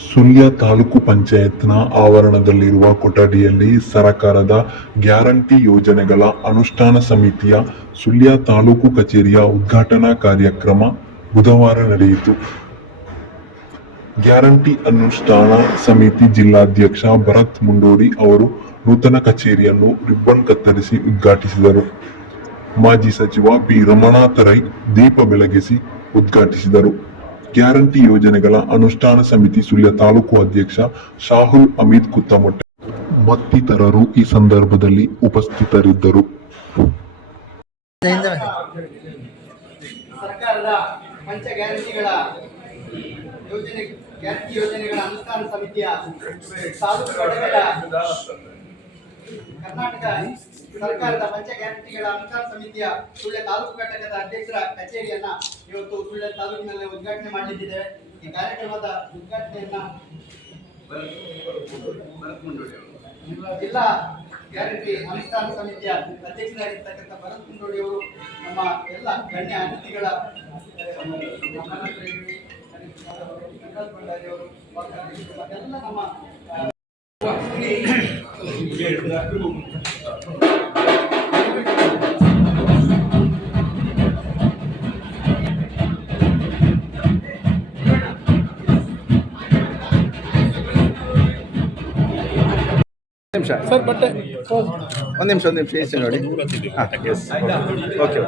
ಸುಳ್ಯ ತಾಲೂಕು ಪಂಚಾಯತ್ನ ಆವರಣದಲ್ಲಿರುವ ಕೊಠಡಿಯಲ್ಲಿ ಸರಕಾರದ ಗ್ಯಾರಂಟಿ ಯೋಜನೆಗಳ ಅನುಷ್ಠಾನ ಸಮಿತಿಯ ಸುಳ್ಯ ತಾಲೂಕು ಕಚೇರಿಯ ಉದ್ಘಾಟನಾ ಕಾರ್ಯಕ್ರಮ ಬುಧವಾರ ನಡೆಯಿತು. ಗ್ಯಾರಂಟಿ ಅನುಷ್ಠಾನ ಸಮಿತಿ ಜಿಲ್ಲಾಧ್ಯಕ್ಷ ಭರತ್ ಮುಂಡೋಡಿ ಅವರು ನೂತನ ಕಚೇರಿಯನ್ನು ರಿಬ್ಬನ್ ಕತ್ತರಿಸಿ ಉದ್ಘಾಟಿಸಿದರು. ಮಾಜಿ ಸಚಿವ ಬಿ ರಮನಾಥ ರೈ ದೀಪ ಬೆಳಗಿಸಿ ಉದ್ಘಾಟಿಸಿದರು. ಗ್ಯಾರಂಟಿ ಯೋಜನೆಗಳ ಅನುಷ್ಠಾನ ಸಮಿತಿ ಸುಳ್ಯ ತಾಲೂಕು ಅಧ್ಯಕ್ಷ ಶಾಹುಲ್ ಅಮೀದ್ ಕುತ್ತಮೊಟ್ಟೆ ಮತ್ತಿತರರು ಈ ಸಂದರ್ಭದಲ್ಲಿ ಉಪಸ್ಥಿತರಿದ್ದರು. ಸರ್ಕಾರದ ಪಂಚ ಗ್ಯಾರಂಟಿಗಳ ಯೋಜನೆಗಳ ಅನುಷ್ಠಾನ ಸಮಿತಿಯ ತಾಲೂಕು ಘಟಕದ ಕರ್ನಾಟಕ ಸರ್ಕಾರದ ಪಂಚ ಗ್ಯಾರಂಟಿಗಳ ಅನುಷ್ಠಾನ ಸಮಿತಿಯ ಸುಳ್ಯ ತಾಲೂಕು ಘಟಕದ ಅಧ್ಯಕ್ಷರ ಕಚೇರಿಯನ್ನ ಇವತ್ತು ಸುಳ್ಯ ತಾಲೂಕಿನಲ್ಲಿ ಉದ್ಘಾಟನೆ ಮಾಡಲಿದ್ದೇವೆ. ಈ ಕಾರ್ಯಕ್ರಮದ ಉದ್ಘಾಟನೆಯನ್ನ ಜಿಲ್ಲಾ ಗ್ಯಾರಂಟಿ ಅನುಷ್ಠಾನ ಸಮಿತಿಯ ಅಧ್ಯಕ್ಷರಾಗಿರ್ತಕ್ಕಂಥ ಭರತ್ ಮುಂಡೋಡಿ ಅವರು ನಮ್ಮ ಎಲ್ಲ ಗಣ್ಯ ಅತಿಥಿಗಳ ಎಲ್ಲ ನಮ್ಮ ನಿಮಿಷ ಸರ್ ಬಟ್ಟೆ ಒಂದು ನಿಮಿಷ ಎಸಿ ನೋಡಿ. ಹಾಂ ಎಸ್ ಓಕೆ